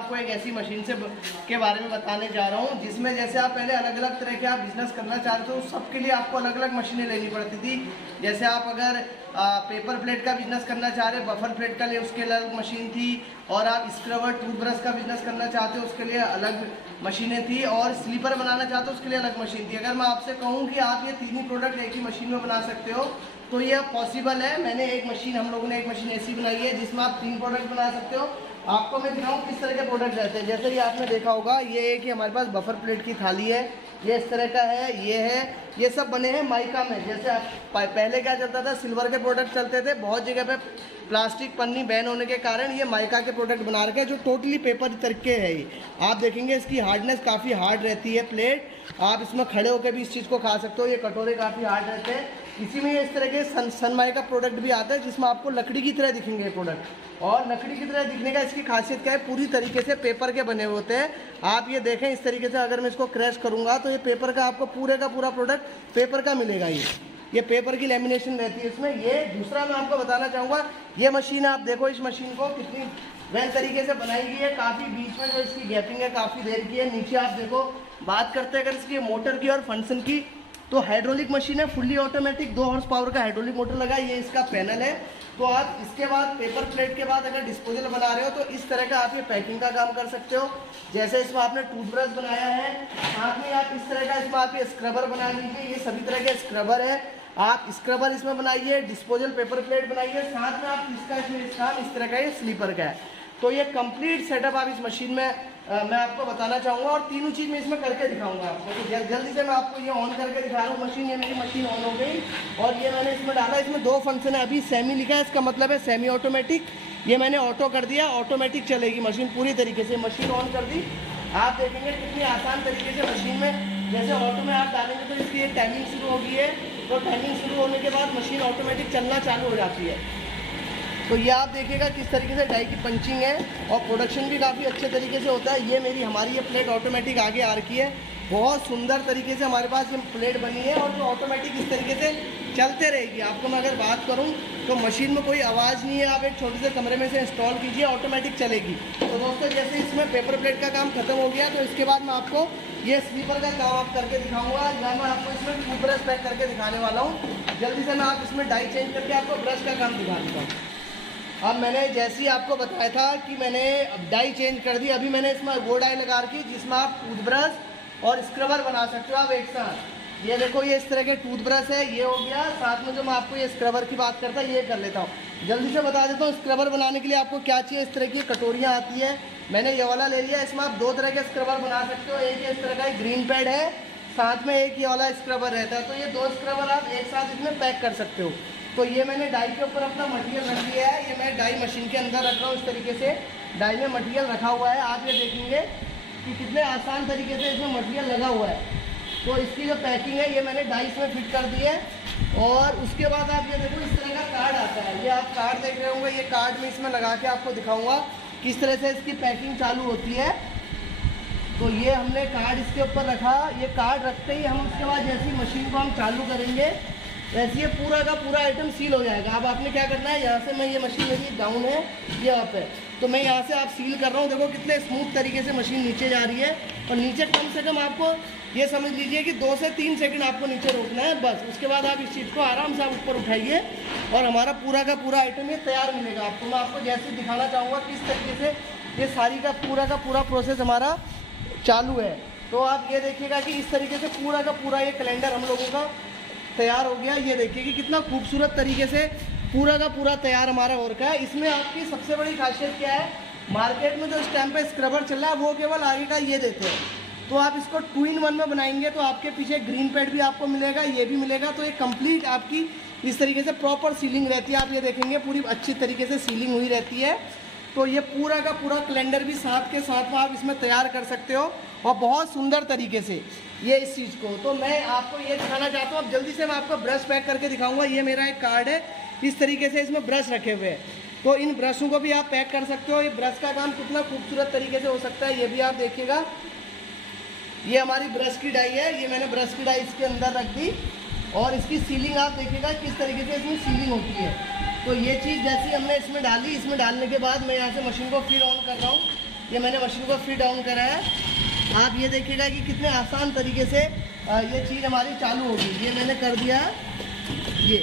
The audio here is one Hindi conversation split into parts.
आपको एक ऐसी मशीन के बारे में बताने जा रहा हूँ जिसमें जैसे आप पहले अलग अलग तरह के आप बिजनेस करना चाहते हो, सबके लिए आपको अलग अलग मशीनें लेनी पड़ती थी। जैसे आप अगर पेपर प्लेट का बिजनेस करना चाह रहे, बफर प्लेट का लिए उसके अलग मशीन थी, और आप स्क्रबर टूथब्रश का बिजनेस करना चाहते हो उसके लिए अलग मशीनें थी, और स्लीपर बनाना चाहते हो उसके लिए अलग मशीन थी। अगर मैं आपसे कहूँ कि आप ये तीनों प्रोडक्ट एक ही मशीन में बना सकते हो तो ये पॉसिबल है। हम लोगों ने एक मशीन ऐसी बनाई है जिसमें आप 3 प्रोडक्ट बना सकते हो। आपको मैं दिखाऊँ किस तरह के प्रोडक्ट रहते हैं। जैसे ये आपने देखा होगा, ये एक ही हमारे पास बफर प्लेट की थाली है, ये इस तरह का है, ये सब बने हैं माइका में। जैसे पहले क्या चलता था, सिल्वर के प्रोडक्ट चलते थे, बहुत जगह पे प्लास्टिक पन्नी बैन होने के कारण ये माइका के प्रोडक्ट बना रखे हैं जो टोटली पेपर तरीके है। आप देखेंगे इसकी हार्डनेस काफ़ी हार्ड रहती है प्लेट, आप इसमें खड़े होकर भी इस चीज़ को खा सकते हो। ये कटोरे काफ़ी हार्ड रहते हैं। इसी में इस तरह के सनमाई का प्रोडक्ट भी आता है जिसमें आपको लकड़ी की तरह दिखेंगे ये प्रोडक्ट। और लकड़ी की तरह दिखने का इसकी खासियत क्या है, पूरी तरीके से पेपर के बने होते हैं। आप ये देखें इस तरीके से, अगर मैं इसको क्रैश करूँगा तो ये पेपर का आपको पूरे का पूरा प्रोडक्ट पेपर का मिलेगा। ये पेपर की लेमिनेशन रहती है इसमें। ये दूसरा मैं आपको बताना चाहूँगा, ये मशीन आप देखो, इस मशीन को कितनी वेल तरीके से बनाई गई है। काफ़ी बीच में जो इसकी गैपिंग है काफ़ी देर की है। नीचे आप देखो, बात करते हैं अगर इसकी मोटर की और फंक्शन की, तो हाइड्रोलिक मशीन है, फुल्ली ऑटोमेटिक, 2 हॉर्स पावर का हाइड्रोलिक मोटर लगा है। ये इसका पैनल है। तो आप इसके बाद पेपर प्लेट के बाद अगर डिस्पोजल बना रहे हो तो इस तरह का आप ये पैकिंग का काम कर सकते हो। जैसे इसमें आपने टूथब्रश बनाया है, साथ में आप इस तरह का इसमें आप ये स्क्रबर बना लीजिए। ये सभी तरह के स्क्रबर है, आप स्क्रबर इसमें बनाइए, डिस्पोजल पेपर प्लेट बनाइए, साथ में आप इसका इस तरह का ये स्लीपर का है। तो ये कंप्लीट सेटअप आप इस मशीन में मैं आपको बताना चाहूँगा, और तीनों चीज़ मैं इसमें करके दिखाऊंगा आपको। तो जल्दी से मैं आपको ये ऑन करके दिखा रहा हूँ मशीन। ये मेरी मशीन ऑन हो गई और ये मैंने इसमें डाला। इसमें 2 फंक्शन है, अभी सेमी लिखा है, इसका मतलब है सेमी ऑटोमेटिक। ये मैंने ऑटो कर दिया, ऑटोमेटिक चलेगी मशीन पूरी तरीके से। मशीन ऑन कर दी, आप देखेंगे कितनी आसान तरीके से मशीन में, जैसे ऑटो में आप डालेंगे तो इसकी एक टाइमिंग शुरू हो गई है। तो टाइमिंग शुरू होने के बाद मशीन ऑटोमेटिक चलना चालू हो जाती है। तो ये आप देखिएगा किस तरीके से डाई की पंचिंग है, और प्रोडक्शन भी काफ़ी अच्छे तरीके से होता है। ये हमारी ये प्लेट ऑटोमेटिक आगे आ रखी है, बहुत सुंदर तरीके से हमारे पास ये प्लेट बनी है, और जो ऑटोमेटिक इस तरीके से चलते रहेगी। आपको मैं अगर बात करूं तो मशीन में कोई आवाज़ नहीं है, आप एक छोटे से कमरे में से इंस्टॉल कीजिए, ऑटोमेटिक चलेगी। तो दोस्तों, जैसे इसमें पेपर प्लेट का काम खत्म हो गया, तो इसके बाद मैं आपको ये स्लीपर का काम आप करके दिखाऊंगा, या मैं आपको इसमें टूथब्रश पैक करके दिखाने वाला हूँ। जल्दी से मैं आप इसमें डाई चेंज करके आपको ब्रश का काम दिखा देता हूँ। अब मैंने जैसे ही आपको बताया था कि मैंने डाई चेंज कर दी, अभी मैंने इसमें वो डाई लगा रखी जिसमें आप टूथब्रश और स्क्रबर बना सकते हो आप एक साथ। ये देखो, ये इस तरह के टूथब्रश है, ये हो गया। साथ में जो मैं आपको ये स्क्रबर की बात करता ये कर लेता हूँ। जल्दी से बता देता हूँ, स्क्रबर बनाने के लिए आपको क्या चाहिए। इस तरह की कटोरियाँ आती है, मैंने ये वाला ले लिया। इसमें आप 2 तरह के स्क्रबर बना सकते हो। एक इस तरह का ग्रीन पैड है, साथ में एक ये वाला स्क्रबर रहता है। तो ये 2 स्क्रबर आप एक साथ इसमें पैक कर सकते हो। तो ये मैंने डाई के ऊपर अपना मटेरियल रख दिया है। ये मैं डाई मशीन के अंदर रख रहा हूँ। इस तरीके से डाई में मटेरियल रखा हुआ है। आप ये देखेंगे कि कितने आसान तरीके से इसमें मटेरियल लगा हुआ है। तो इसकी जो पैकिंग है ये मैंने डाई में फिट कर दी है। और उसके बाद आप ये देखो, इस तरह का कार्ड आता है। ये आप कार्ड देख रहे होंगे, ये कार्ड में इसमें लगा के आपको दिखाऊंगा किस तरह से इसकी पैकिंग चालू होती है। तो ये हमने कार्ड इसके ऊपर रखा। ये कार्ड रखते ही हम उसके बाद जैसी मशीन को हम चालू करेंगे, वैसे ये पूरा का पूरा आइटम सील हो जाएगा। अब आपने क्या करना है, यहाँ से मैं ये मशीन मेरी डाउन है, ये यहाँ पे, तो मैं यहाँ से आप सील कर रहा हूँ। देखो कितने स्मूथ तरीके से मशीन नीचे जा रही है। और नीचे कम से कम आपको ये समझ लीजिए कि 2 से 3 सेकंड आपको नीचे रोकना है बस। उसके बाद आप इस चीज़ को आराम से आप ऊपर उठाइए और हमारा पूरा का पूरा आइटम ये तैयार मिलेगा आपको। मैं आपको जैसे दिखाना चाहूँगा किस तरीके से ये सारी का पूरा प्रोसेस हमारा चालू है। तो आप ये देखिएगा कि इस तरीके से पूरा का पूरा ये कैलेंडर हम लोगों का तैयार हो गया। ये देखिए कि कितना खूबसूरत तरीके से पूरा का पूरा तैयार हमारा हो रखा है। इसमें आपकी सबसे बड़ी खासियत क्या है, मार्केट में जो इस टाइम पे स्क्रबर चल रहा है वो केवल आगे का ये देते हैं। तो आप इसको 2 in 1 में बनाएंगे तो आपके पीछे ग्रीन पैड भी आपको मिलेगा, ये भी मिलेगा। तो ये कंप्लीट आपकी इस तरीके से प्रॉपर सीलिंग रहती है। आप ये देखेंगे पूरी अच्छी तरीके से सीलिंग हुई रहती है। तो ये पूरा का पूरा कैलेंडर भी साथ के साथ में आप इसमें तैयार कर सकते हो, और बहुत सुंदर तरीके से ये इस चीज़ को। तो मैं आपको ये दिखाना चाहता हूँ। अब जल्दी से मैं आपको ब्रश पैक करके दिखाऊंगा। ये मेरा एक कार्ड है, इस तरीके से इसमें ब्रश रखे हुए हैं। तो इन ब्रशों को भी आप पैक कर सकते हो। ये ब्रश का काम कितना खूबसूरत तरीके से हो सकता है ये भी आप देखिएगा। ये हमारी ब्रश की डाई है, ये मैंने ब्रश की डाई इसके अंदर रख दी, और इसकी सीलिंग आप देखिएगा किस तरीके से इसमें सीलिंग होती है। तो ये चीज़ जैसी हमने इसमें डाली, इसमें डालने के बाद मैं यहाँ से मशीन को फिर ऑन कर रहा हूँ। ये मैंने मशीन को फिट डाउन करा है। आप ये देखिएगा कि कितने आसान तरीके से ये चीज़ हमारी चालू होगी। ये मैंने कर दिया ये,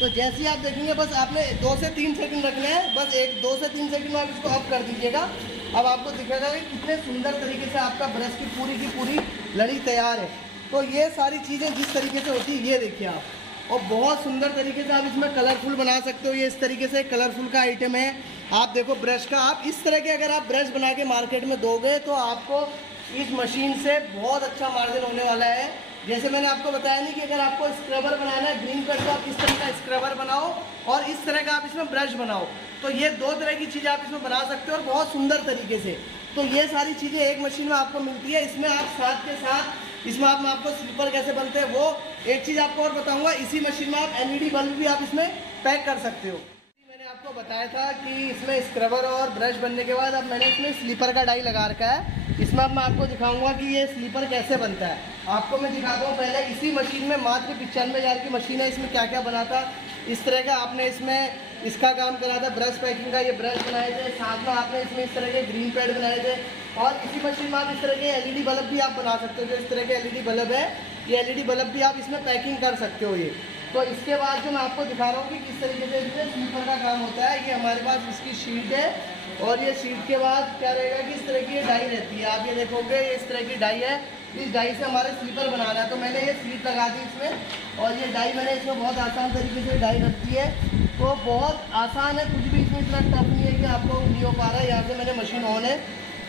तो जैसे ही आप देखेंगे बस आपने 2 से 3 सेकंड रखना है, बस 2 से 3 सेकंड में आप इसको ऑफ कर दीजिएगा। अब आपको दिखेगा कि कितने सुंदर तरीके से आपका ब्रश की पूरी लड़ी तैयार है। तो ये सारी चीज़ें जिस तरीके से होती है ये देखिए आप, और बहुत सुंदर तरीके से आप इसमें कलरफुल बना सकते हो। ये इस तरीके से कलरफुल का आइटम है। आप देखो ब्रश का, आप इस तरह के अगर आप ब्रश बना के मार्केट में दोगे तो आपको इस मशीन से बहुत अच्छा मार्जिन होने वाला है। जैसे मैंने आपको बताया नहीं कि अगर आपको स्क्रबर बनाना है ग्रीन कलर का, आप इस तरह का स्क्रबर बनाओ और इस तरह का आप इसमें ब्रश बनाओ, तो ये 2 तरह की चीज़ें आप इसमें बना सकते हो और बहुत सुंदर तरीके से। तो ये सारी चीज़ें एक मशीन में आपको मिलती है। इसमें आप साथ के साथ इसमें मैं आपको स्लीपर कैसे बनते हैं वो एक चीज़ आपको और बताऊंगा। इसी मशीन में आप LED बल्ब भी आप इसमें पैक कर सकते हो। मैंने आपको बताया था कि इसमें स्क्रबर और ब्रश बनने के बाद अब मैंने इसमें स्लीपर का डाई लगा रखा है। इसमें अब मैं आपको दिखाऊंगा कि ये स्लीपर कैसे बनता है। आपको मैं दिखाता हूँ। पहले इसी मशीन में मात्र 95,000 की मशीन है। इसमें क्या क्या बना था इस तरह का, आपने इसमें इसका काम करा था ब्रश पैकिंग का, ये ब्रश बनाए थे, साथ में आपने इसमें इस तरह के ग्रीन पैड बनाए थे, और इसी मशीन में आप इस तरह के LED बल्ब भी आप बना सकते हो। जो इस तरह के LED बल्ब है, ये LED बल्ब भी आप इसमें पैकिंग कर सकते हो। ये तो इसके बाद जो मैं आपको दिखा रहा हूँ कि किस तरीके से इसमें स्लीपर का काम होता है। ये हमारे पास इसकी शीट है, और ये शीट के बाद क्या रहेगा कि इस तरह की ये डाई रहती है। आप ये देखोगे ये इस तरह की डाई है। इस डाई से हमारे स्लीपर बनाना है, तो मैंने ये शीट लगा दी इसमें, और ये डाई मैंने इसमें बहुत आसान तरीके से डाई रखी है। तो बहुत आसान है, कुछ भी इसमें इतना टफ नहीं है कि आपको नहीं हो पा रहा है। यहाँ से मैंने मशीन ऑन है,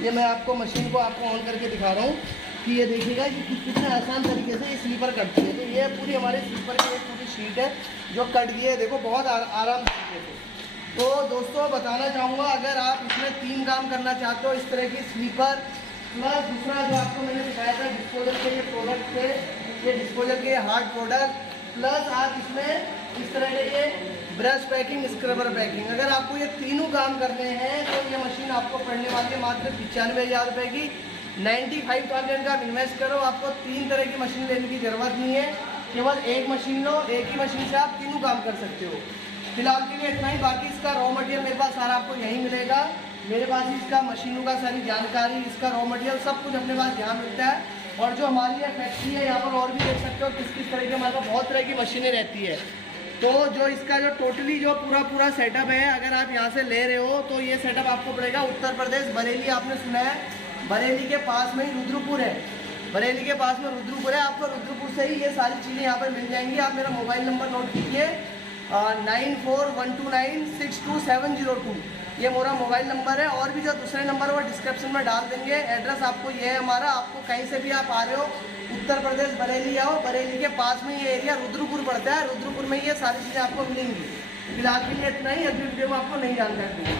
ये मैं आपको मशीन को आपको ऑन करके दिखा रहा हूँ कि ये देखिएगा कि कितने आसान तरीके से ये स्लीपर कटती है। तो ये पूरी हमारे स्लीपर की एक पूरी शीट है जो कट गई है, देखो बहुत आराम तरीके से। तो दोस्तों बताना चाहूँगा, अगर आप इसमें 3 काम करना चाहते हो, इस तरह की स्लीपर प्लस दूसरा जो आपको मैंने दिखाया था डिस्पोजल के ये प्रोडक्ट थे, ये डिस्पोजल के हार्ड प्रोडक्ट, प्लस आप इसमें इस तरह के ये ब्रश पैकिंग, स्क्रबर पैकिंग, अगर आपको ये तीनों काम करने हैं तो ये मशीन आपको पड़ने वाली है मात्र 95,000 रुपये की। 95,000 का इन्वेस्ट करो, आपको 3 तरह की मशीन लेने की ज़रूरत नहीं है, केवल एक मशीन लो, एक ही मशीन से आप तीनों काम कर सकते हो। फिलहाल के लिए इतना ही, बाकी इसका रॉ मटेरियल मेरे पास सारा आपको यहीं मिलेगा। मेरे पास इसका मशीनों का सारी जानकारी, इसका रॉ मटेरियल सब कुछ अपने पास यहाँ मिलता है। और जो हमारी ये फैक्ट्री है यहाँ पर और भी देख सकते हो किस तरह की हमारे पास बहुत तरह की मशीनें रहती है। तो जो इसका जो टोटली जो पूरा सेटअप है, अगर आप यहाँ से ले रहे हो तो ये सेटअप आपको पड़ेगा उत्तर प्रदेश बरेली। आपने सुना है बरेली के पास में ही रुद्रपुर है, बरेली के पास में रुद्रपुर है। आपको रुद्रपुर से ही ये सारी चीज़ें यहाँ पर मिल जाएंगी। आप मेरा मोबाइल नंबर नोट कीजिए 9412962702, ये मेरा मोबाइल नंबर है। और भी जो दूसरे नंबर वो डिस्क्रिप्शन में डाल देंगे। एड्रेस आपको ये है हमारा, आपको कहीं से भी आप आ रहे हो उत्तर प्रदेश बरेली आओ, बरेली के पास में ये एरिया रुद्रपुर पड़ता है, रुद्रपुर में ये सारी चीज़ें आपको मिलेंगी। फिलहाल के लिए इतना ही, अगली वीडियो में आपको नई जानकारी दूँगा।